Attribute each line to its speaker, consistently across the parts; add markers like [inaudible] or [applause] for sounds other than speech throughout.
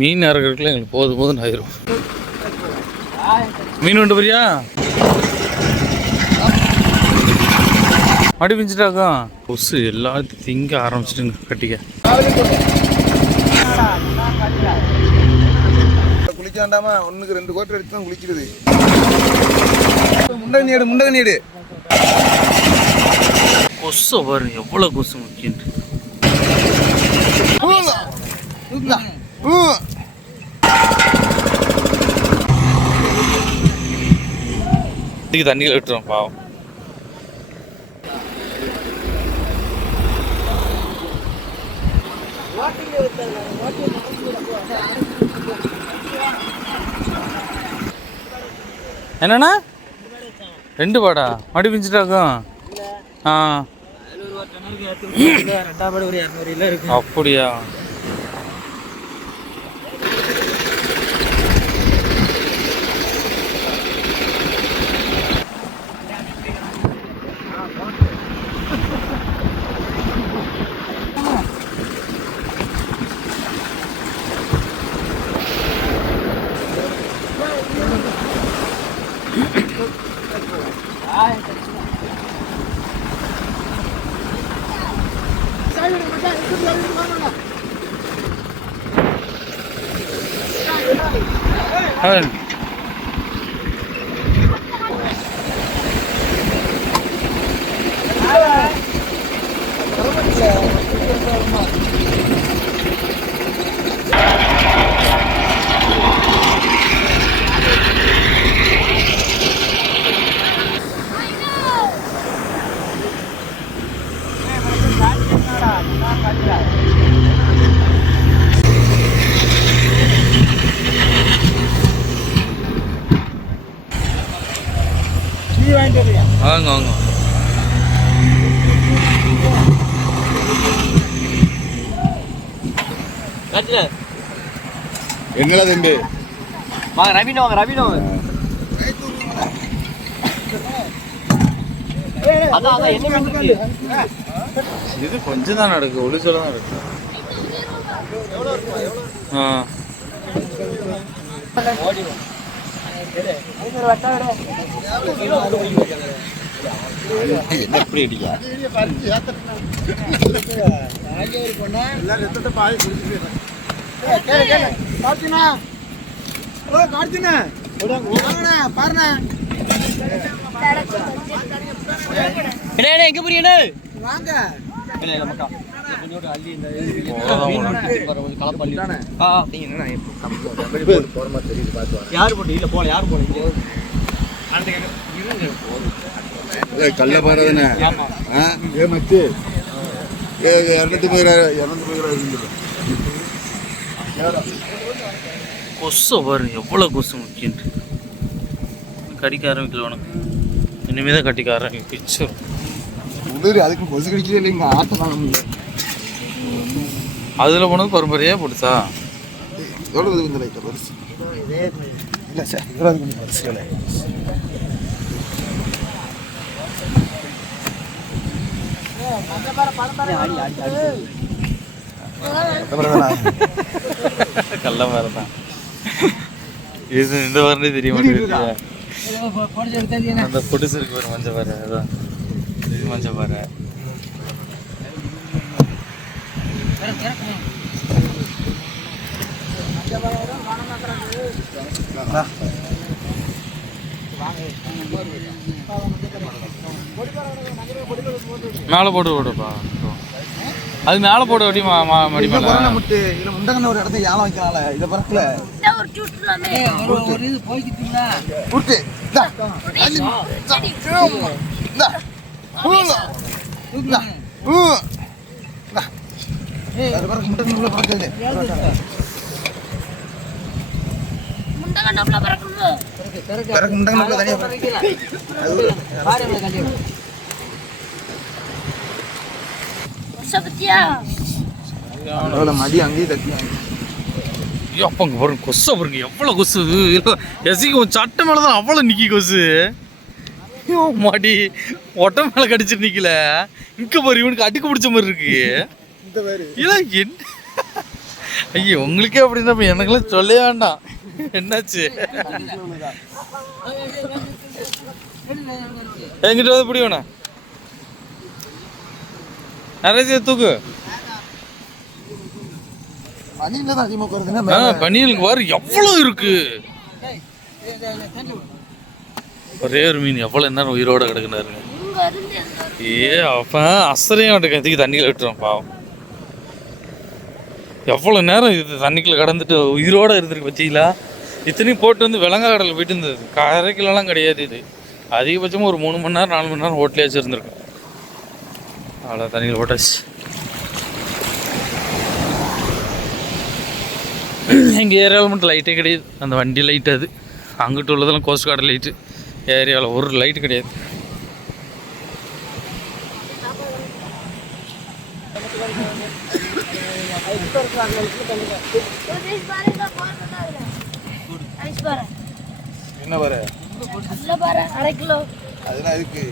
Speaker 1: மீன் இறக்குறதுக்குள்ள எங்களுக்கு போதும் போதும் ஆயிரும். மீன் உண்டு பிரியா? மடி பிஞ்சிட்டாக்கும் கொசு எல்லாத்தையும் திங்க ஆரம்பிச்சிட்டுங்க கட்டிக்க.
Speaker 2: குளிக்க வேண்டாமா? ஒண்ணுக்கு ரெண்டு கோட்டை எடுத்து தான் குளிக்கிறது. முண்டக நீடு முண்டக நீடு
Speaker 1: கொசு பாரு எவ்வளோ கொசு முக்கியம் இதுக்கு தண்ணியில் விட்டுறோம் பாவம். என்னண்ணா? ரெண்டு பாடா? மடி பிஞ்சிட்டாக்கும் ஆ. அப்படியா? அவன் வாங்க வாங்க
Speaker 2: என்னடா தம்பி
Speaker 3: வாங்க ரவினோ வாங்க ரவினோ இருக்கு?
Speaker 1: இது கொஞ்சம் தான் நடக்கு ஒளிச்சோல தான் நடக்கு ஆ.
Speaker 2: என்ன எப்படி அடிக்கா
Speaker 3: என்ன எங்க போறீங்க இல்ல இல்ல மக்கா கொஞ்சோண்டு அள்ளி இந்த இது பாரு, கொஞ்சம் கலப்பு அள்ளி ஆ ஆ, நீங்க என்ன? யார் போட்டு இல்ல போல யார் போல இங்க?
Speaker 2: கல்ல பாருதானே
Speaker 3: ஆமா
Speaker 2: ஏ மச்சு? ஏ இரநூத்தி முப்பது இரநூத்தி முப்பது
Speaker 1: கொசு பாரு எவ்வளோ கொசு முக்கியம் கடிக்க ஆரம்பிக்கல உனக்கு. இனிமே தான் கட்டிக்க ஆரம்பிக்கும் பிச்சு.
Speaker 2: உதிரி அதுக்கு கொசு கடிக்கவே இல்லைங்க ஆட்டம் வாங்க முடியல
Speaker 1: அதில் போனது பரம்பரையாக போட்டுச்சா?
Speaker 2: எவ்வளவு இந்த லைட்டை பரிசு இல்லை சார் இருபது கொஞ்சம் பரிசு
Speaker 1: கள்ள மாதிரி தான் இது இந்த வாரண்டே தெரிய மாட்டேங்குது. அந்த பொடிசு இருக்கு ஒரு மஞ்சள் பாரு அதான் இது மஞ்சள் பாரு மேலே போட்டு போடுப்பா அது மேலே போட்டு வடி மா மா- மடி மேலே
Speaker 2: முட்டு இதுல முண்டகன ஒரு இடத்துல யாழம் வைக்கலாம்ல இதை பறக்கல புட்டு இந்தா. அள்ளி. இந்தா. இந்தா. ஊழா. இந்தா. ஊ. இந்தா. அது பறக்க முண்டகன உள்ள பறக்குது. பறக்க முண்டகன உள்ள தனியா பறக்கு. அது மடி அங்கேயே தட்டி
Speaker 1: ஐயோ அப்போ அங்கே பாருங்க கொசு பாருங்க எவ்வளோ கொசு? எசிக்கு உன் சட்டை மேலே தான் அவ்வளோ நிக்கி கொசு. ஐயோ, மாடி ஒட்டை மேலே கடிச்சிட்டு நிக்கல. இங்க பாரு இவனுக்கு அடிக்க பிடிச்ச மாதிரி இருக்கு. இல்லை என்ன ஐயோ உங்களுக்கே அப்படின்னா அப்ப எனக்கெல்லாம் சொல்லவே வேண்டாம். என்னாச்சு? எங்கிட்ட வந்து பிடி வேணா நிறைய தூக்கு.
Speaker 2: பனியில தான் அதிகமாக
Speaker 1: பனியலுக்கு எவ்வளோ இருக்கு? ஒரே ஒரு மீன் எவ்வளோ நேரம் உயிரோட கிடக்குனாருங்க ஏ அப்ப அசரையும் கத்திக்கு தண்ணியில் விட்டுரும் பாவம். எவ்வளோ நேரம் இது தண்ணிக்குள்ள கடந்துட்டு உயிரோட இருந்திருக்கு பத்திங்களா? இத்தனையும் போட்டு வந்து விலங்கா கடலில் போயிட்டு இருந்தது. கரைக்கெல்லாம் கிடையாது இது. அதிகபட்சமாக ஒரு மூணு மணி நேரம் நாலு மணி நேரம் ஹோட்டலே வச்சுருந்துருக்கும். அவ்வளோ தண்ணியில் போட்டாச்சு. எங்கள் ஏரியாவில் மட்டும் லைட்டே கிடையாது. அந்த வண்டி லைட் அது. அங்கிட்டு உள்ளதெல்லாம் கோஸ்ட் கார்டு லைட்டு ஏரியாவில் ஒரு லைட்டு கிடையாது.
Speaker 2: என்ன வர
Speaker 4: அரை கிலோ.
Speaker 2: அதெல்லாம் இருக்கு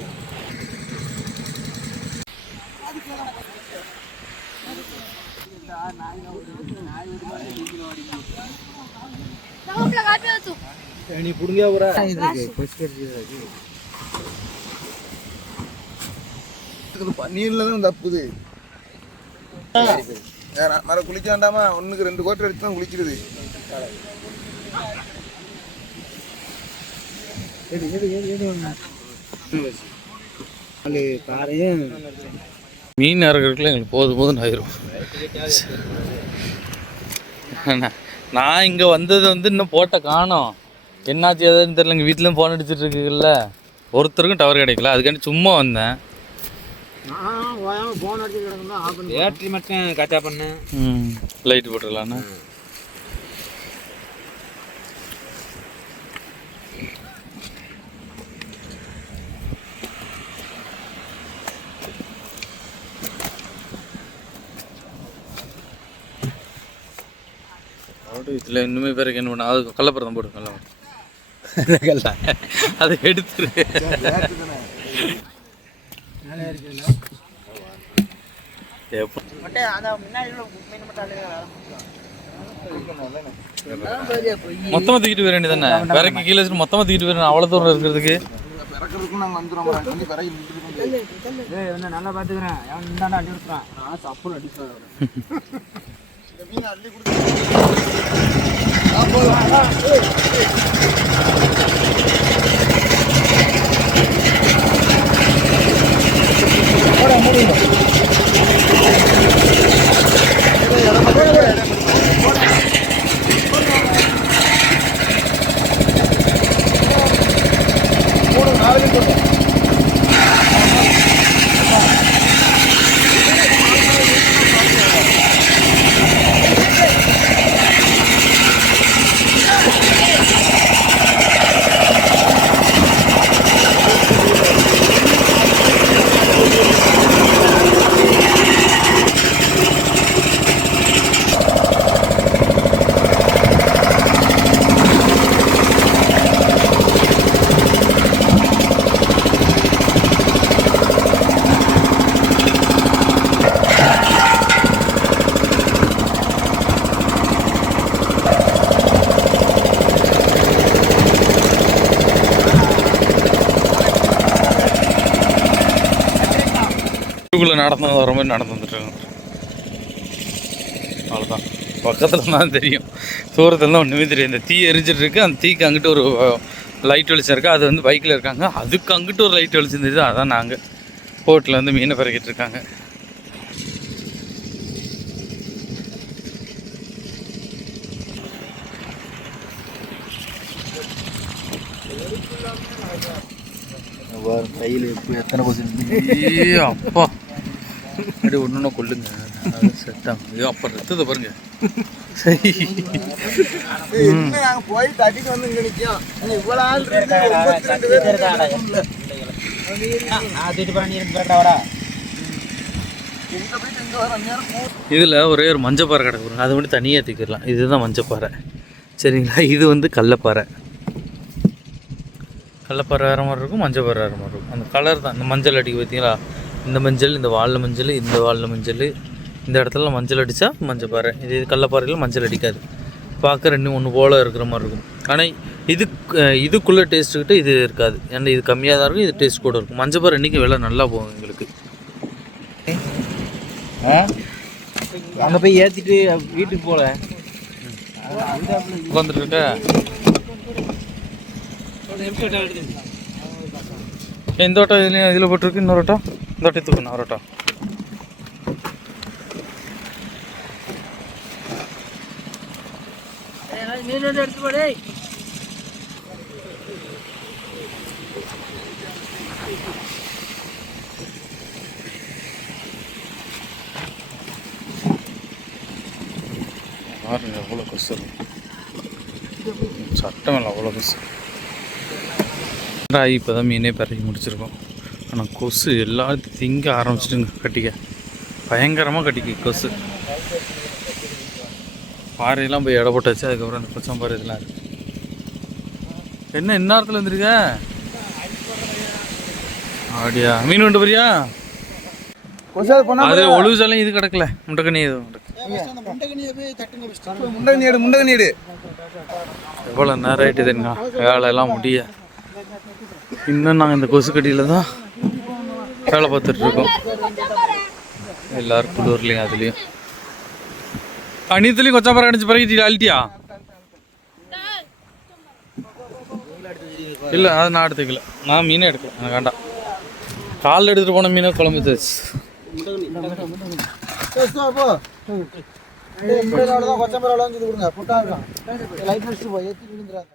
Speaker 4: நமக்குள்ள காப்பி வச்சு
Speaker 3: நீ
Speaker 2: பன்னீர்ல தான் தப்புது வேற மர குளிக்க வேண்டாமா ஒண்ணுக்கு ரெண்டு கோட்டை எடுத்து தான் குளிக்கிறது
Speaker 1: மீன் இறக்குறதுக்குள்ள எங்களுக்கு போதும் போதும் ஆயிரும். [laughs] நான்- நான் இங்கே வந்தது வந்து இன்னும் போட்ட காணோம். என்னாச்சு எதுன்னு தெரியல எங்கள் வீட்டிலும் ஃபோன் அடிச்சிட்டு இருக்குல்ல ஒருத்தருக்கும் டவர் கிடைக்கல அதுக்காண்டி சும்மா வந்தேன்.
Speaker 3: பேட்டரி மட்டும் கச்சா பண்ணு.
Speaker 1: ம் லைட் போட்டுடலான்னு. இதில் இன்னுமே பேருக்கு என்ன பண்ண அது கள்ளப்படம் போடு கள்ளப்படம் அதை எடுத்துரு. மொத்தமா தூக்கிட்டு போயிட வேண்டியதானே விறகு கீழே வச்சுட்டு மொத்தமா தூக்கிட்டு போயிடணும் அவ்வளோ தூரம் இருக்கிறதுக்கு?
Speaker 2: பிறக்கிறதுக்கும் நாங்கள் வந்துடுறோம் வந்து பிறகு
Speaker 3: ஏய் நல்லா பாத்துக்கிறேன். அவன் இந்தாண்டா அடி விட்டுறான். நான் சப்புன்னு அடிப்பேன். [laughs]
Speaker 2: இந்த மீன் அள்ளி கொடுத்து
Speaker 1: ஊருக்குள்ளே நடந்து வர மாதிரி நடந்து வந்துட்டு அவ்வளோதான் பக்கத்தில் தான் தெரியும். தூரத்தில் தான் ஒன்றுமே தெரியும் இந்த தீ எரிஞ்சிட்டு இருக்கு. அந்த தீக்கு அங்கிட்டு ஒரு லைட் வெளிச்சம் இருக்கு. அது வந்து பைக்கில் இருக்காங்க. அதுக்கு அங்கிட்டு ஒரு லைட் வெளிச்சம் தெரியுது. அதான் நாங்கள் போட்டில் வந்து மீனை பறக்கிட்டு இருக்காங்க.
Speaker 2: கையில் எப்போ எத்தனை
Speaker 1: ஏ அப்பா. அப்படி ஒன்று ஒன்று கொள்ளுங்க அது செட் ஆகும். ஐயோ அப்போ ரத்தத்தை பாருங்க. சரி.
Speaker 2: போய் தட்டிட்டு வந்து இங்கே நிற்கும் இவ்வளோ ஆள்
Speaker 1: இதில் ஒரே ஒரு மஞ்சப்பாறை கிடக்குறோங்க அதை மட்டும் தனியாக தூக்கிடலாம் இதுதான் மஞ்சப்பாறை. சரிங்களா? இது வந்து கடலப்பாறை கடலப்பாறை வேறு மாதிரி இருக்கும் மஞ்சப்பாறை வேறு மாதிரி இருக்கும். அந்த கலர் தான். இந்த மஞ்சள் அடிக்க பார்த்தீங்களா? இந்த மஞ்சள் இந்த வாழில் மஞ்சள் இந்த வாழில் மஞ்சள். இந்த இடத்துல மஞ்சள் அடித்தா மஞ்சள் பாறை. இது கடலப்பாறையில் மஞ்சள் அடிக்காது. பார்க்க ரெண்டும் ஒன்று போல் இருக்கிற மாதிரி இருக்கும். ஆனால் இது இதுக்குள்ளே டேஸ்ட்டுக்கிட்ட இது இருக்காது. ஏன்னா இது கம்மியாக தான் இருக்கும் இது டேஸ்ட் கூட இருக்கும். மஞ்சள் பாறை இன்றைக்கி விலை நல்லா போகும் எங்களுக்கு.
Speaker 3: அங்க போய் ஏத்திட்டு வீட்டுக்கு போல.
Speaker 1: உட்காந்துருக்க இந்த ஓட்டம் இதுலேயும் இதில் போட்டிருக்கு இன்னொரு ஓட்டம் இந்த ஓட்டை தூக்கணும் ஒரு பாருங்க எவ்வளோ கொசு சட்டம் இல்லை அவ்வளோ கொசு ஆகி இப்போ தான் மீனே பறக்கி முடிச்சிருக்கோம் ஆனால் கொசு எல்லாத்தையும் திங்க ஆரம்பிச்சிட்டுங்க கட்டிக்க. பயங்கரமாக கட்டிக்க கொசு. பாறையெல்லாம் போய் எடை போட்டாச்சு அதுக்கப்புறம் அந்த கொச்சம்பாறை இதெல்லாம் இருக்கு. என்ன என்ன இடத்துல வந்துருக்க? அப்படியா? மீன்
Speaker 2: கொசாது பண்ணா
Speaker 1: அது ஒழுகுசாலையும் இது கிடக்கல. முட்டைக்கண்ணி இது கிடக்கு
Speaker 2: முண்டக நீடு முண்டக நீடு
Speaker 1: எவ்வளோ நேரம் ஆயிட்டு தெரியுங்க வேலையெல்லாம் முடிய. இன்னும் நாங்கள் இந்த கொசு கடியில் தான் வேலை பார்த்துட்டு இருக்கோம் எல்லாரும் குளூர்லேயும் அதுலேயும். அணித்துலேயும் கொச்சாப்பரம் அடிச்சு பிறகு அழிட்டியா இல்லை அது நான் எடுத்துக்கல. நான் மீனே எடுக்கல. எனக்கு வேண்டாம். காலில் எடுத்துகிட்டு போன மீனை குழம்பு தச்சு
Speaker 2: கொச்சம்பரம் கொடுங்க. புட்டா இருக்கான். லைட் முடிச்சுட்டு போய் ஏற்றி விழுந்துடாங்க